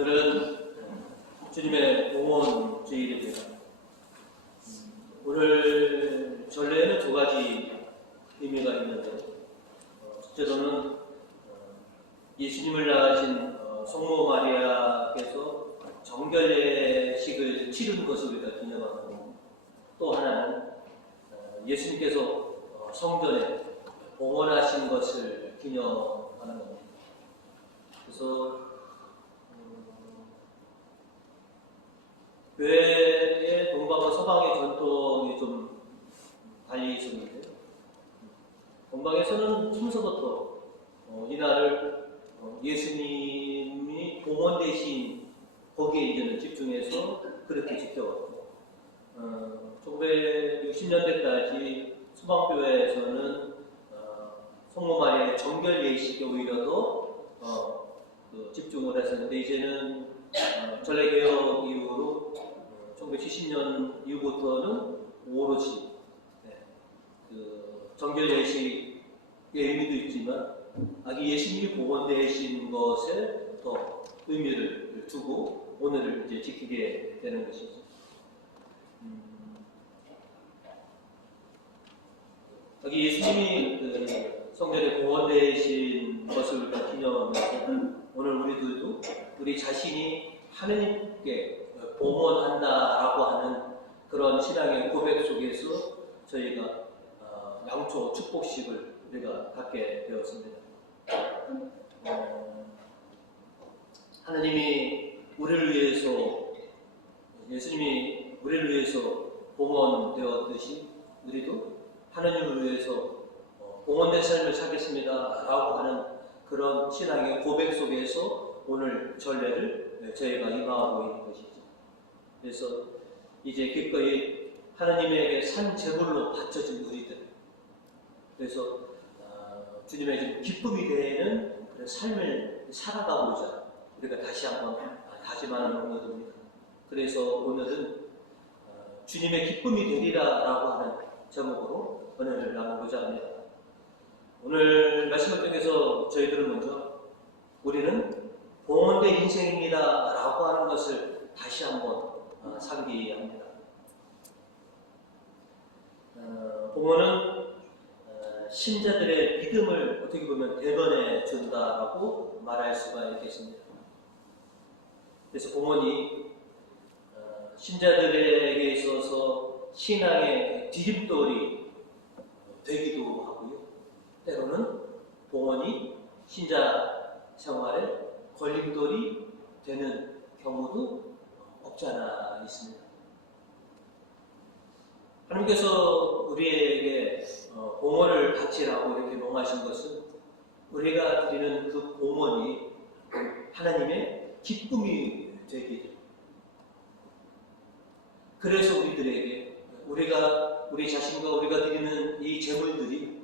오늘은 주님의 봉헌 주일입니다. 오늘 전례에는 두 가지 의미가 있는데, 첫째로는 예수님을 낳으신 성모 마리아께서 정결례식을 치른 것을 우리가 기념하고, 또 하나는 예수님께서 성전에 봉헌하신 것을 기념하는 겁니다. 그래서 교회의 동방과 서방의 전통이 좀 달리 있었는데, 동방에서는 처음서부터 이날을 예수님이 봉헌되신 거기에 이제는 집중해서 그렇게 지켜왔고, 1960년대까지 서방교회에서는 성모 마리아의 정결 예식에 오히려 더 집중을 했었는데, 이제는 전례개혁 이후로 1970년 이후부터는 오롯이 정결 예식의 의미도 있지만 아기 예수님이 봉헌되신 것에 더 의미를 두고 오늘을 이제 지키게 되는 것이죠. 아기 예수님이 성전에 봉헌되신 것을 우리가 기념하면서 오늘 우리들도 우리 자신이 하느님께 봉헌한다라고 하는 그런 신앙의 고백 속에서 저희가 양초 축복식을 우리가 갖게 되었습니다. 하느님이 우리를 위해서, 예수님이 우리를 위해서 봉헌되었듯이 우리도 하느님을 위해서 봉헌된 삶을 살겠습니다 라고 하는 그런 신앙의 고백 속에서 오늘 전례를 저희가 임하고 있는 것이죠. 그래서 이제 기꺼이 하나님에게 산 제물로 바쳐진 우리들, 그래서 주님의 기쁨이 되는 그런 삶을 살아가보자 우리가 다시 한번 다짐하는 것입니다. 그래서 오늘은 주님의 기쁨이 되리라 라고 하는 제목으로 은혜를 나누고자 합니다. 오늘 말씀을 통해서 저희들은 먼저 우리는 봉헌된 인생입니다 라고 하는 것을 다시 한번 상기합니다. 봉헌은 신자들의 믿음을 어떻게 보면 대변해 준다라고 말할 수가 있겠습니다. 그래서 봉헌이 신자들에게 있어서 신앙의 디딤돌이 되기도 하고요. 때로는 봉헌이 신자 생활에 걸림돌이 되는 경우도 없지 않아 있습니다. 하나님께서 우리에게 봉헌을 바치라고 이렇게 명하신 것은 우리가 드리는 그 봉헌이 하나님의 기쁨이 되기를, 그래서 우리들에게 우리 자신과 우리가 드리는 이 제물들이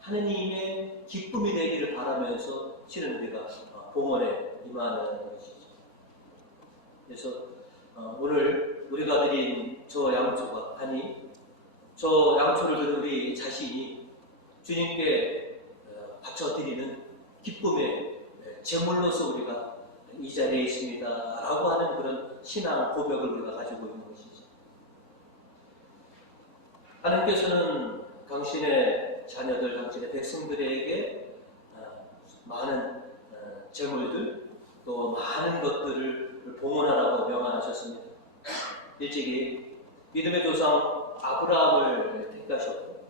하나님의 기쁨이 되기를 바라면서 실은 우리가 봉헌에 임하는 것이죠. 그래서 오늘 우리가 드린 저 양초가 아니 저 양초를 든 우리 자신이 주님께 바쳐드리는 기쁨의 제물로서 우리가 이 자리에 있습니다 라고 하는 그런 신앙 고백을 우리가 가지고 있는 것이죠. 하나님께서는 당신의 자녀들, 당신의 백성들에게 많은 제물들, 또 많은 것들을 봉헌하라고 명하셨습니다. 일찍이 믿음의 조상 아브라함을 택하셨고,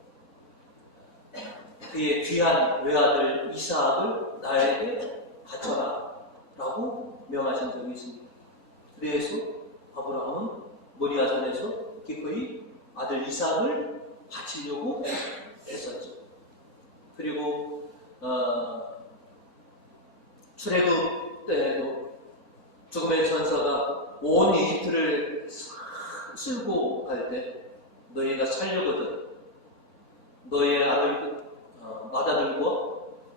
그의 귀한 외아들 이삭을 나에게 바쳐라 라고 명하신 적이 있습니다. 그래서 아브라함은 모리아산에서 기꺼이 아들 이삭을 바치려고 했었죠. 그리고 출애굽 때에도 죽음의 천사가 온 이집트를 쓸고 갈 때 너희가 살려거든 너희의 맏아들과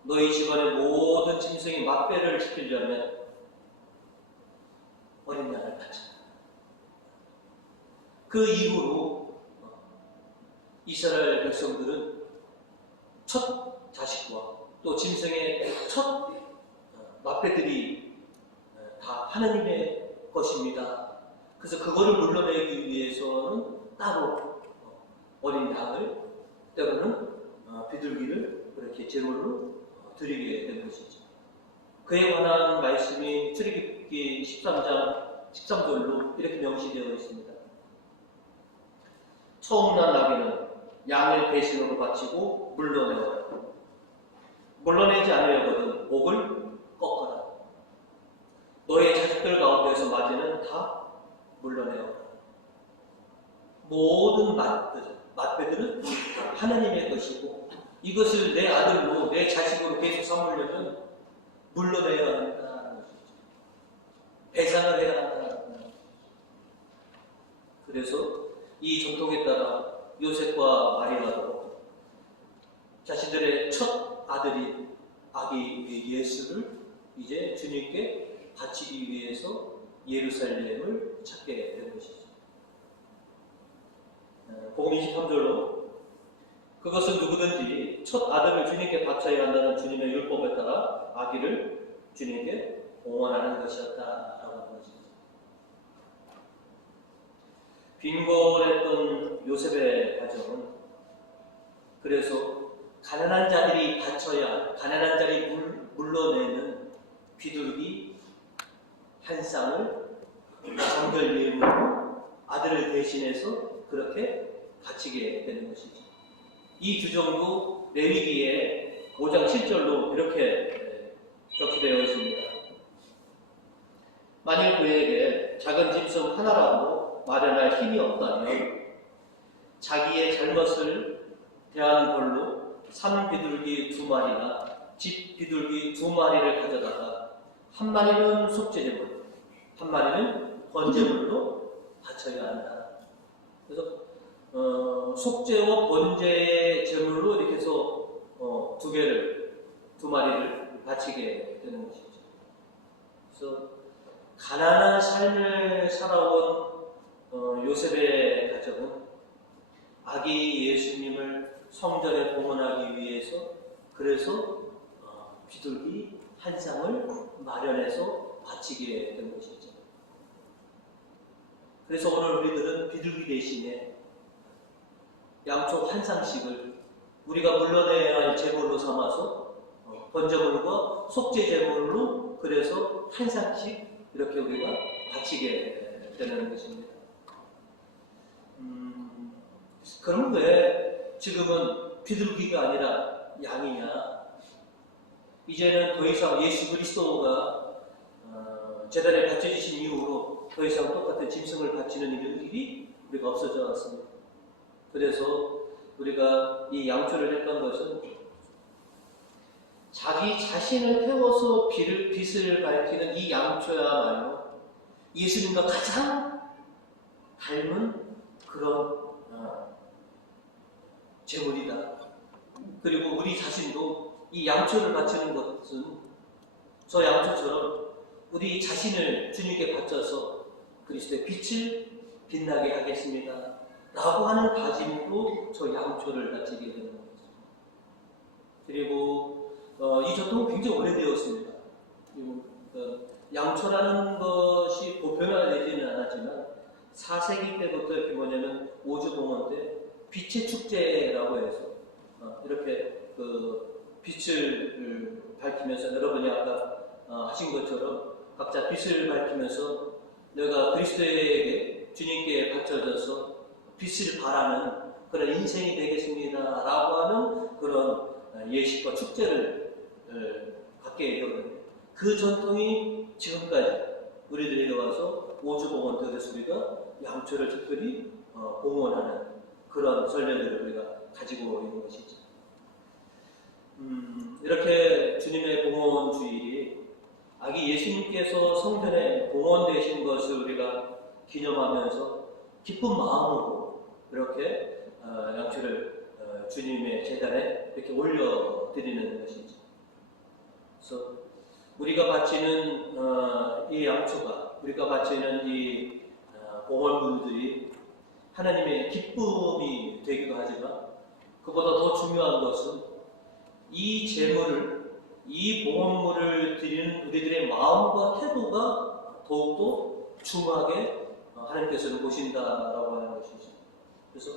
너희 집안의 모든 짐승이 막배를 지키려면 어린 양을 바쳐. 그 이후로 이스라엘 백성들은 첫 자식과 또 짐승의 첫 막배들이 다 하나님의 것입니다. 그래서 그거를 물러내기 위해서는 따로 어린 양을 때로는 비둘기를 그렇게 제물로 드리게 된 것이죠. 그에 관한 말씀이 출애굽기 13장 13절로 이렇게 명시되어 있습니다. 처음 난 나귀는 양을 대신으로 바치고 물러내어라. 물러내지 않으려거든 목을 꺾어라. 너의 자식들 가운데서 맞이는 다 물러내어라. 모든 맏배들은 하나님의 것이고 이것을 내 아들로 내 자식으로 계속 삼으려면 물러내야 한다는 것이죠. 배상을 해야 한다는 것이죠. 그래서 이 전통에 따라 요셉과 마리아도 자신들의 첫 아들인 아기 예수를 이제 주님께 바치기 위해서 예루살렘을 찾게 된 것이죠. 복음 23절로 그것은 누구든지 첫 아들을 주님께 바쳐야 한다는 주님의 율법에 따라 아기를 주님께 봉헌하는 것이었다라고 하는 것입니다. 빈곤했던 요셉의 가정은 그래서 가난한 자들이 바쳐야 가난한 자들이 물러내는 비둘기 한 쌍을 정결 예물로 아들을 대신해서 그렇게 바치게 되는 것이죠. 이 규정도 레위기의 5장 7절로 이렇게 적혀되어 있습니다. 만일 그에게 작은 짐승 하나라도 마련할 힘이 없다면 자기의 잘못을 대하는 걸로 산 비둘기 2마리나 집 비둘기 2마리를 가져다가 한 마리는 속죄제물, 한 마리는 번제물로 바쳐야 한다. 그래서 속죄와 번제 제물로 이렇게 해서 두 마리를 바치게 되는 것이죠. 그래서 가난한 삶을 살아온 요셉의 가정은 아기 예수님을 성전에 봉헌하기 위해서 그래서 비둘기 한 쌍을 마련해서 바치게 된 것이죠. 그래서 오늘 우리들은 비둘기 대신에 양쪽 한 쌍씩을 우리가 물러내야 할 제물로 삼아서 번제물과 속죄 제물로 그래서 한 쌍씩 이렇게 우리가 바치게 되는 것입니다. 그럼 왜 지금은 비둘기가 아니라 양이냐? 이제는 더 이상 예수 그리스도가 제단에 바쳐지신 이후로 더 이상 똑같은 짐승을 바치는 일이 우리가 없어져 왔습니다. 그래서 우리가 이 양초를 했던 것은 자기 자신을 태워서 빛을 밝히는 이 양초야말로 예수님과 가장 닮은 그런 제물이다. 그리고 우리 자신도 이 양초를 바치는 것은 저 양초처럼 우리 자신을 주님께 바쳐서 그리스도의 빛을 빛나게 하겠습니다. 라고 하는 다짐으로 저 양초를 바치게 되는 것입니다. 그리고 이 전통은 굉장히 오래되었습니다. 양초라는 것이 보편화되지는 않았지만 4세기 때부터 이렇게 뭐냐면 오주봉헌 때 빛의 축제라고 해서 이렇게 그 빛을 밝히면서 여러분이 아까 하신 것처럼 각자 빛을 밝히면서 내가 그리스도에게 주님께 바쳐져서 빛을 발하는 그런 인생이 되겠습니다 라고 하는 그런 예식과 축제를 갖게 되거든요. 그 전통이 지금까지 우리들에게 와서 오주봉헌 때에서 우리가 양초를 특별히 봉헌하는 그런 설명들을 우리가 가지고 있는 것이죠. 이렇게 주님의 봉헌 주일이 아기 예수님께서 성전에 봉헌되신 것을 우리가 기념하면서 기쁜 마음으로 이렇게 양초를 주님의 제단에 이렇게 올려드리는 것이죠. 그래서 우리가 바치는 이 양초가, 우리가 바치는 이 봉헌물들이 하나님의 기쁨이 되기도 하지만 그보다 더 중요한 것은 이 제물을, 이 봉헌물을 드리는 우리들의 마음과 태도가 더욱더 중하게 하나님께서는 보신다라고 하는 것이죠. 그래서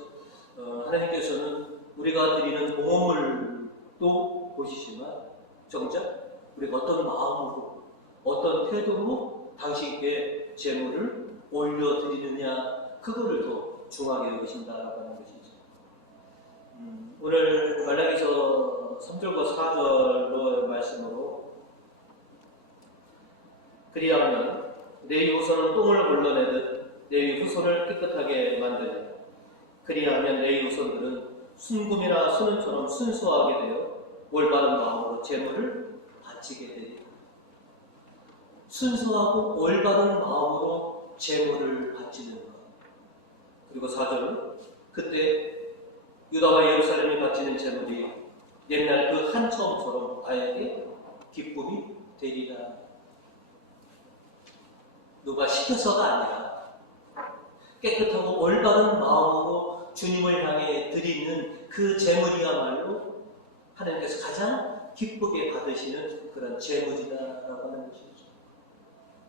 하나님께서는 우리가 드리는 봉헌물도 보시지만 정작 우리가 어떤 마음으로 어떤 태도로 당신께 제물을 올려드리느냐 그거를 더 중하게 여기신다라고 하는 것이죠. 오늘 말라기서 3절과 4절의 말씀으로 그리하면 내 후손은 똥을 물러내듯 내 후손을 깨끗하게 만드리라. 그리하면 내 후손들은 순금이나 순은처럼 순수하게 되어 올바른 마음으로 제물을 바치게 되리라. 순수하고 올바른 마음으로 제물을 바치는 것. 그리고 4절은 그때 유다와 예루살렘이 바치는 제물이 옛날 그 한 처음처럼 나에게 기쁨이 되리라. 누가 시켜서가 아니라 깨끗하고 올바른 마음으로 주님을 향해 드리는 그 제물이야말로 하나님께서 가장 기쁘게 받으시는 그런 제물이다라고 하는 것이죠.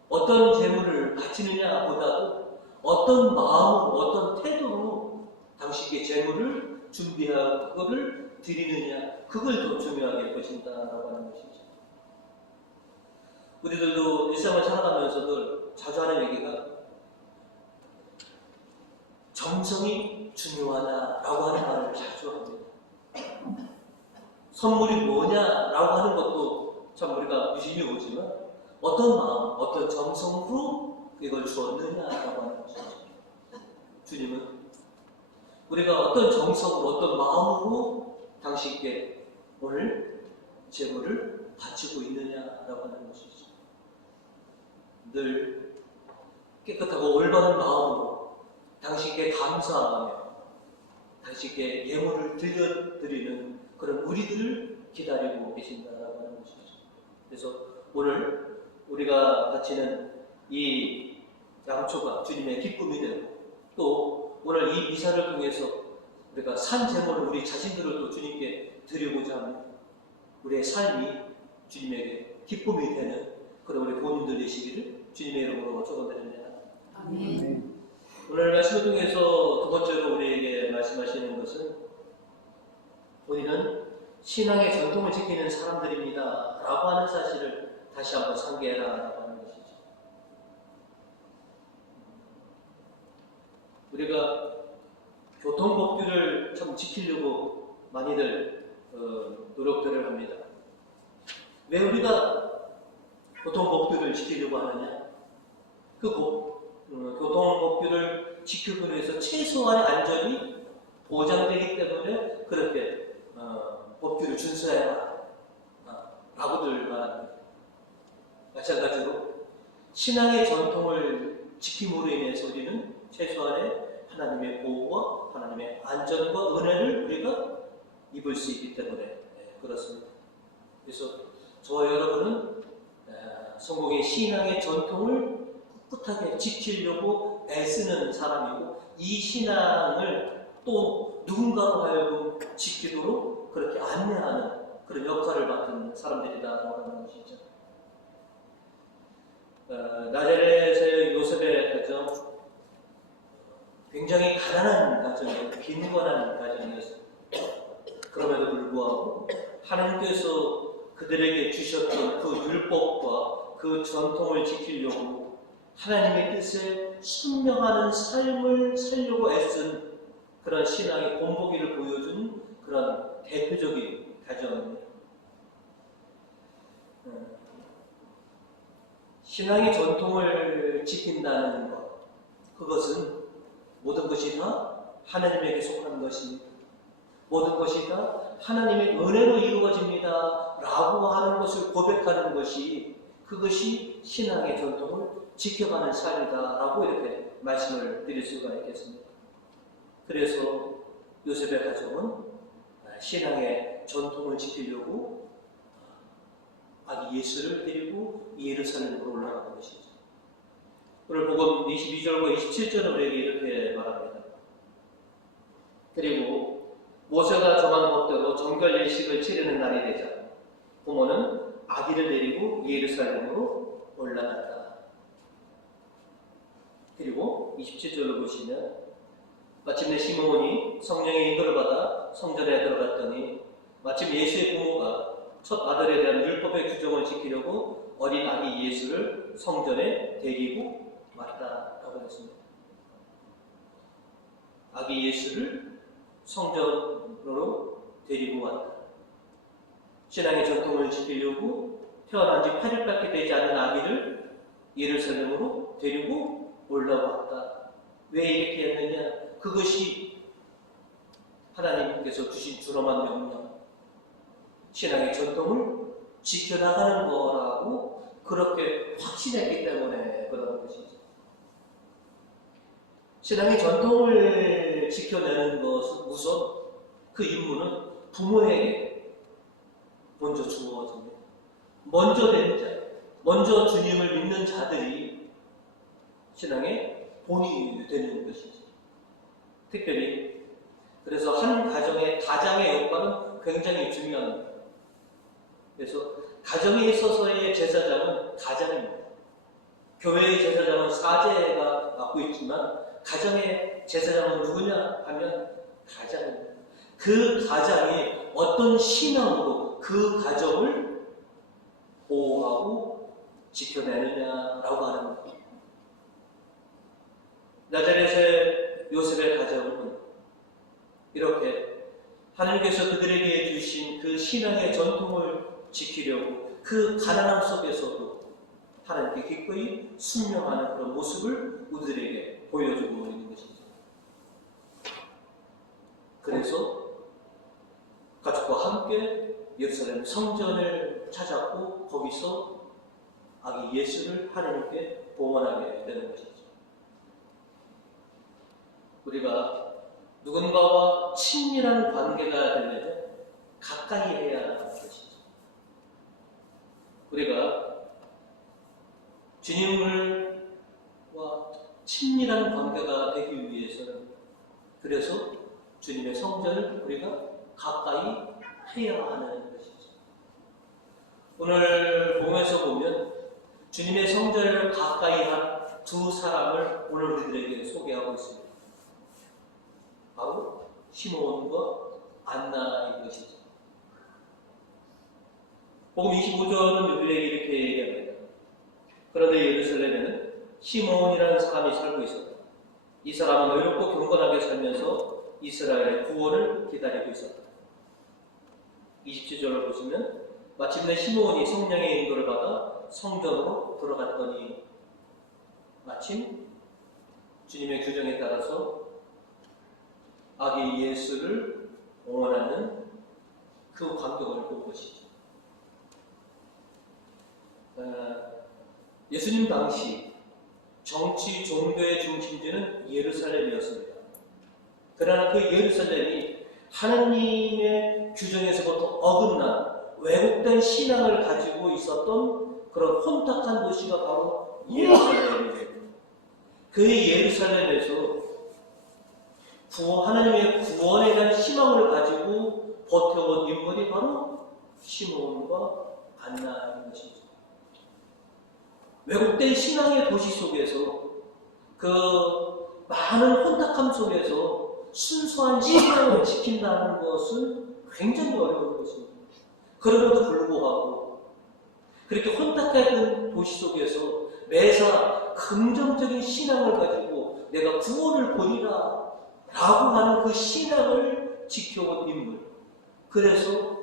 어떤 제물을 바치느냐 보다도 어떤 마음으로 어떤 태도로 당신께 제물을 준비하고 그거를 드리느냐 그걸 더 중요하게 보신다라고 하는 것이죠. 우리들도 일상을 살아가면서도 자주 하는 얘기가 정성이 중요하다라고 하는 말을 자주 합니다. 선물이 뭐냐라고 하는 것도 참 우리가 의심이 오지만 어떤 마음, 어떤 정성으로 이걸 주었느냐라고 하는 것이죠. 주님은 우리가 어떤 정성으로 어떤 마음으로 당신께 오늘 제물을 바치고 있느냐라고 하는 것이죠. 늘 깨끗하고 올바른 마음으로 당신께 감사하며 당신께 예물을 드리는 그런 우리들을 기다리고 계신다라고 하는 것이죠. 그래서 오늘 우리가 바치는 이 양초가 주님의 기쁨이 되고 또 오늘 이 미사를 통해서 우리가 산 제물을 우리 자신들을 또 주님께 드리고자 하는 우리의 삶이 주님에게 기쁨이 되는 그런 우리 본인들 되시기를 주님의 이름으로 축원드립니다. 아멘. 오늘 말씀을 통해서 두 번째로 우리에게 말씀하시는 것은 우리는 신앙의 전통을 지키는 사람들입니다 라고 하는 사실을 다시 한번 상기해라라고 하는 것이죠. 우리가 교통법규를 참 지키려고 많이들 노력들을 합니다. 왜 우리가 교통법규를 지키려고 하느냐? 그 교통법규를 지키기 위해서 최소한의 안전이 보장되기 때문에 그렇게 법규를 준수해라 라고들 말합니다. 마찬가지로 신앙의 전통을 지킴으로 인해서 우리는 최소한의 하나님의 보호와 하나님의 안전과 은혜를 우리가 입을 수 있기 때문에 그렇습니다. 그래서 저와 여러분은 성공의 신앙의 전통을 꿋꿋하게 지키려고 애쓰는 사람이고 이 신앙을 또 누군가로 하여금 지키도록 그렇게 안내하는 그런 역할을 맡은 사람들이다라고 하는 것이죠. 나자렛의 요셉의 가정 굉장히 가난한 가정이에요. 빈곤한 가정이었어요. 그럼에도 불구하고 하나님께서 그들에게 주셨던 그 율법과 그 전통을 지키려고 하나님의 뜻에 순명하는 삶을 살려고 애쓴 그런 신앙의 본보기를 보여준 그런 대표적인 가정입니다. 신앙의 전통을 지킨다는 것, 그것은 모든 것이 다 하나님에게 속한 것입니다. 모든 것이 다 하나님의 은혜로 이루어집니다 라고 하는 것을 고백하는 것이 그것이 신앙의 전통을 지켜가는 삶이다 라고 이렇게 말씀을 드릴 수가 있겠습니다. 그래서 요셉의 가정은 신앙의 전통을 지키려고 아기 예수를 데리고 예루살렘으로 올라가는 것이죠. 오늘 복음 22절과 27절은 우리에게 이렇게 말합니다. 그리고 모세가 정한 법대로 정결 예식을 치르는 날이 되자 부모는 아기를 데리고 예루살렘으로 올라갔다. 그리고 27절을 보시면 마침내 시몬이 성령의 인도를 받아 성전에 들어갔더니 마침 예수의 부모가 첫 아들에 대한 율법의 규정을 지키려고 어린 아기 예수를 성전에 데리고 왔다라고 했습니다. 아기 예수를 성전으로 데리고 왔다. 신앙의 전통을 지키려고 태어난 지 8일밖에 되지 않은 아기를 예루살렘으로 데리고 올라왔다. 왜 이렇게 했느냐? 그것이 하나님께서 주신 준엄한 명령, 신앙의 전통을 지켜나가는 거라고 그렇게 확신했기 때문에 그런 것이죠. 신앙의 전통을 지켜내는 것은 우선 그 임무는 부모에게 먼저 주어집니다. 먼저 된 자, 먼저 주님을 믿는 자들이 신앙의 본이 되는 것이죠. 특별히 그래서 한 가정의 가장의 역할은 굉장히 중요합니다. 그래서 가정에 있어서의 제사장은 가장입니다. 교회의 제사장은 사제가 맡고 있지만 가정의 제사장은 누구냐 하면 가장입니다. 그 가장이 어떤 신앙으로 그 가정을 보호하고 지켜내느냐라고 하는 겁니다. 나자렛의 요셉의 가정은 이렇게 하나님께서 그들에게 주신 그 신앙의 전통을 지키려고 그 가난함 속에서도 하나님께 기꺼이 순명하는 그런 모습을 우리들에게 보여주고 있는 것이죠. 그래서 가족과 함께 예루살렘 성전을 찾았고 거기서 아기 예수를 하나님께 봉헌하게 되는 것이죠. 우리가 누군가와 친밀한 관계가 되려면 가까이 해야 하는 것이죠. 우리가 주님과 친밀한 관계가 되기 위해서는 그래서 주님의 성전을 우리가 가까이 해야 하는 것이죠. 오늘 본문에서 보면 주님의 성전을 가까이 한 두 사람을 오늘 우리들에게 소개하고 있습니다. 바로 시몬과 안나인 것이죠. 복음 25절은 우리에게 이렇게 얘기합니다. 그런데 예루살렘에는 시몬이라는 사람이 살고 있었다. 이 사람은 의롭고 경건하게 살면서 이스라엘의 구원을 기다리고 있었다. 27절을 보시면 마침내 시몬이 성령의 인도를 받아 성전으로 들어갔더니 마침 주님의 규정에 따라서 아기 예수를 봉헌하는 그 광경을 본 것이죠. 예수님 당시 정치, 종교의 중심지는 예루살렘이었습니다. 그러나 그 예루살렘이 하나님의 규정에서부터 어긋난 왜곡된 신앙을 가지고 있었던 그런 혼탁한 도시가 바로 예루살렘입니다. 그 예루살렘에서 하나님의 구원에 대한 희망을 가지고 버텨온 인물이 바로 시몬과 안나인 것이죠. 왜곡된 신앙의 도시 속에서 그 많은 혼탁함 속에서 순수한 신앙을 지킨다는 것은 굉장히 어려운 것입니다. 그럼에도 불구하고 그렇게 혼탁했던 도시 속에서 매사 긍정적인 신앙을 가지고 내가 구원을 보리라 라고 하는 그 신앙을 지켜온 인물. 그래서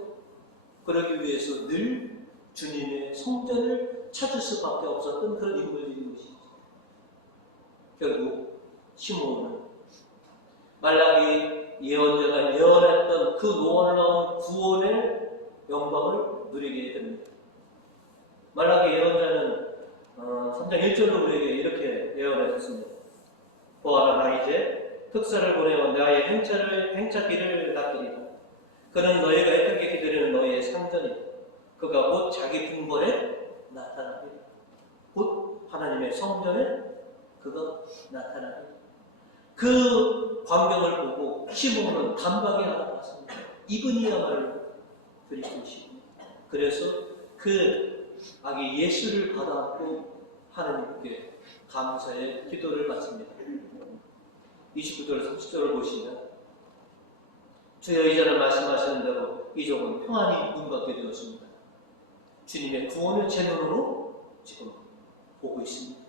그러기 위해서 늘 주님의 성전을 찾을 수밖에 없었던 그런 인물들인 것이죠. 결국 시몬은 말라기 예언자가 예언했던 그 놀라운 구원의 영광을 누리게 됩니다. 말라기 예언자는 3장 1절로 우리에게 이렇게 예언했습니다. 보아라, 나 이제 특사를 보내어 나의 행차기를 닦으리라. 그는 너희가 애타게 기다리는 너희의 상전이다. 그가 곧 자기 분벌에 나타나리라. 곧 하나님의 성전에 그가 나타나리라. 그 광경을 보고 시몬은 단박에 알아봤습니다. 이분이야말로 그리스도시고, 그래서 그 아기 예수를 받아안고 하나님께 감사의 기도를 바칩니다. 29절 30절을 보시면 주여 이전에 말씀하시는 대로 이 족은 평안히 문 받게 되었습니다. 주님의 구원을 제 눈으로 지금 보고 있습니다.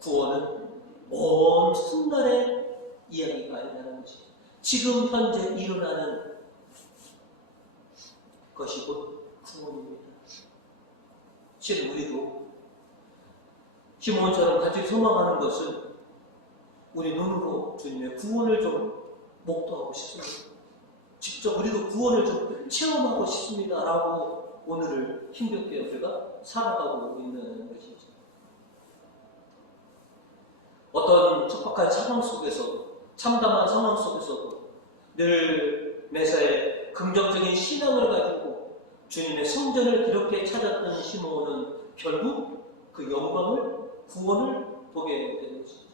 구원은 먼 훗날의 이야기가 아니라는 것이 지금 현재 일어나는 것이 곧 구원입니다. 실은 우리도 시몬처럼 같이 소망하는 것은 우리 눈으로 주님의 구원을 좀 목도하고 싶습니다. 직접 우리도 구원을 좀 체험하고 싶습니다. 라고 오늘을 힘겹게 우리가 살아가고 있는 것이죠. 어떤 척박한 상황 속에서, 참담한 상황 속에서도 늘 매사에 긍정적인 신앙을 가지고 주님의 성전을 그렇게 찾았던 시몬은 결국 그 영광을, 구원을 보게 되는 것이죠.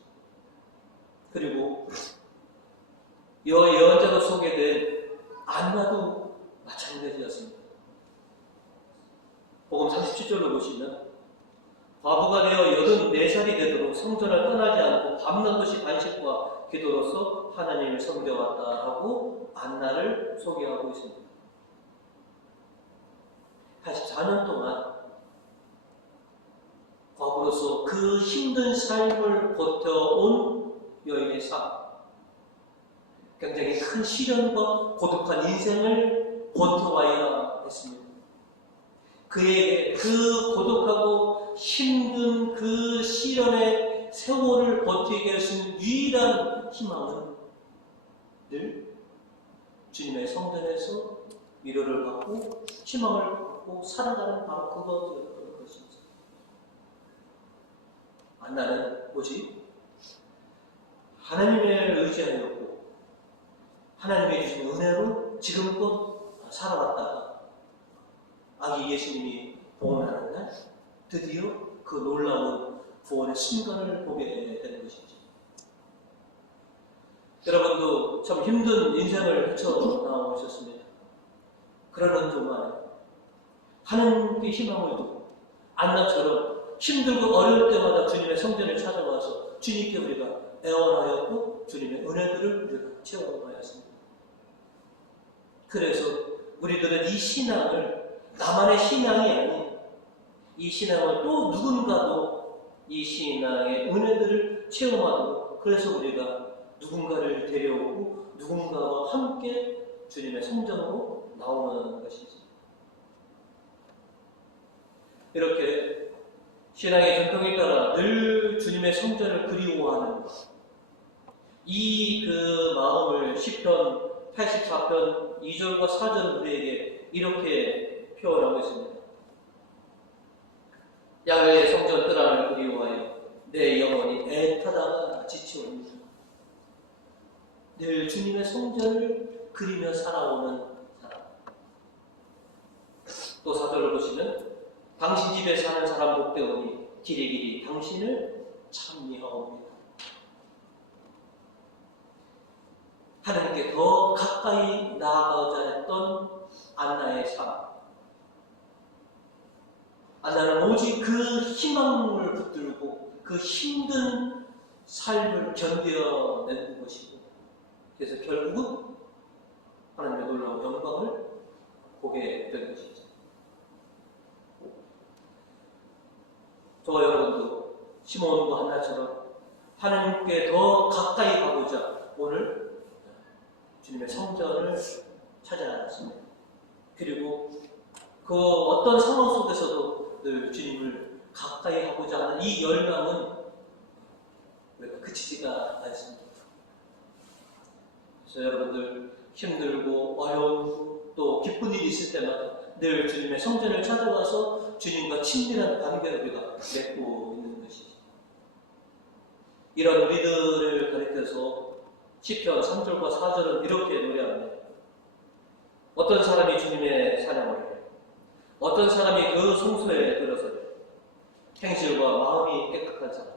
그리고 예언자로 소개된 안나도 마찬가지였습니다. 복음 37절로 보시면 과부가 되어 84살이 되도록 성전을 떠나지 않고 밤낮없이 반식과 기도로서 하나님을 섬겨왔다 하고 안나를 소개하고 있습니다. 84년 동안 과부로서 그 힘든 삶을 버텨온 여인의 삶, 굉장히 큰 시련과 고독한 인생을 버텨와야 했습니다. 그에게 그 고독하고 힘든 그 시련의 세월을 버티게 할 수 있는 유일한 희망은 늘 주님의 성전에서 위로를 받고 희망을 받고 살아가는 바로 그것이었던 것입니다. 안나는 뭐지? 하나님을 의지하였고 하나님의 주신 은혜로 지금껏 살아왔다가 아기 예수님이 복원하는 날 드디어 그 놀라운 구원의 순간을 보게 되는 것이죠. 여러분도 참 힘든 인생을 헤쳐나오셨습니다. 그러는 동안에 하나님께 희망을 두고 안나처럼 힘들고 어려울 때마다 주님의 성전을 찾아와서 주님께 우리가 애원하였고 주님의 은혜들을 우리가 체험하였습니다. 그래서 우리들은 이 신앙을 나만의 신앙이 아닌 이 신앙을 또 누군가도 이 신앙의 은혜들을 체험하도록 그래서 우리가 누군가를 데려오고 누군가와 함께 주님의 성전으로 나오는 것이지. 이렇게 신앙의 전통에 따라 늘 주님의 성전을 그리워하는 것, 이 그 마음을 시편 84편 2절과 4절은 우리에게 이렇게 표현하고 있습니다. 야훼의 성전 뜰안을 그리워하여 내 영혼이 애타다가 지치옵니다. 늘 주님의 성전을 그리며 살아오는 사람. 또 4절을 보시면 당신 집에 사는 사람 복되오니 길이 당신을 찬미하옵니다. 하나님께 더 가까이 나아가고자 했던 안나의 삶. 안나는 오직 그 희망을 붙들고 그 힘든 삶을 견뎌낸 것이고 그래서 결국은 하나님의 놀라운 영광을 보게 된 것이죠. 저와 여러분도 시몬과 한나처럼 하나님께 더 가까이 가고자 오늘 주님의 성전을 찾아왔습니다. 그리고 그 어떤 상황 속에서도 늘 주님을 가까이 하고자 하는 이 열망은 우리가 그치지가 않습니다. 그래서 여러분들 힘들고 어려운 또 기쁜 일이 있을 때마다 늘 주님의 성전을 찾아와서 주님과 친밀한 관계를 우리가 맺고 있는 것이죠. 이런 우리들을 가리켜서 시편 3절과 4절은 이렇게 노래합니다. 어떤 사람이 주님의 사냥을 해? 어떤 사람이 그 성소에 들어서 행실과 마음이 깨끗한 사람,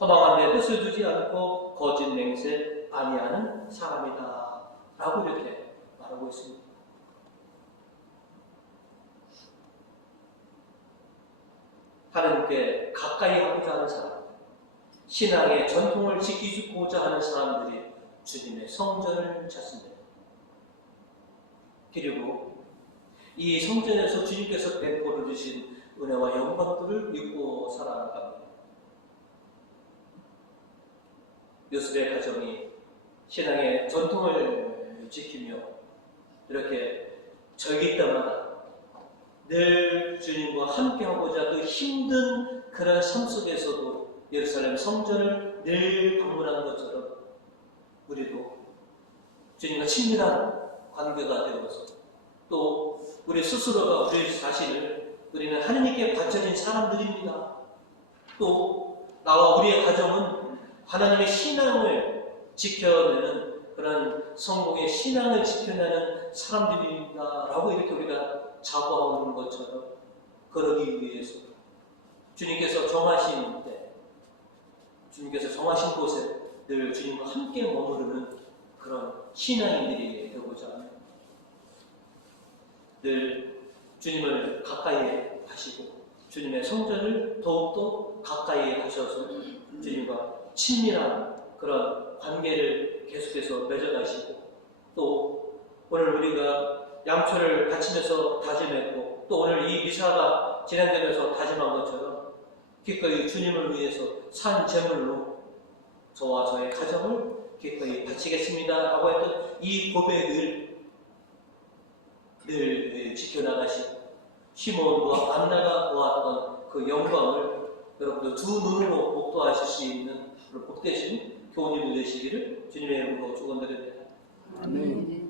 허망한 데 뜻을 두지 않고 거짓 맹세 아니하는 사람이다 라고 이렇게 말하고 있습니다. 하나님께 가까이 하고자 하는 사람, 신앙의 전통을 지키고자 하는 사람들이 주님의 성전을 찾습니다. 그리고 이 성전에서 주님께서 베풀어 주신 은혜와 영광들을 믿고 살아갑니다. 요셉의 가정이 신앙의 전통을 지키며 이렇게 절기 때마다 늘 주님과 함께하고자 그 힘든 그런 삶 속에서도 예루살렘 성전을 늘 방문하는 것처럼 우리도 주님과 친밀한 관계가 되어서 또 우리 스스로가 우리 자신을 우리는 하나님께 바쳐진 사람들입니다. 또 나와 우리의 가정은 하나님의 신앙을 지켜내는 그런 성공의 신앙을 지켜내는 사람들입니다. 라고 이렇게 우리가 자부하는 것처럼 그러기 위해서 주님께서 정하신 때, 주님께서 정하신 곳에 늘 주님과 함께 머무르는 그런 신앙인들이 되고자 합니다. 늘 주님을 가까이 하시고 주님의 성전을 더욱더 가까이 하셔서 주님과 친밀한 그런 관계를 계속해서 맺어가시고 또 오늘 우리가 양초를 바치면서 다짐했고 또 오늘 이 미사가 진행되면서 다짐한 것처럼 기꺼이 주님을 위해서 산 제물로 저와 저의 가정을 기꺼이 바치겠습니다 라고 했던 이 고백을 늘 지켜나가시고 시몬과 안나가 보았던 그 영광을 여러분들 두 눈으로 목도하실 수 있는 복되신 교우님들 되시기를 주님의 이름으로 축원드립니다. 아멘.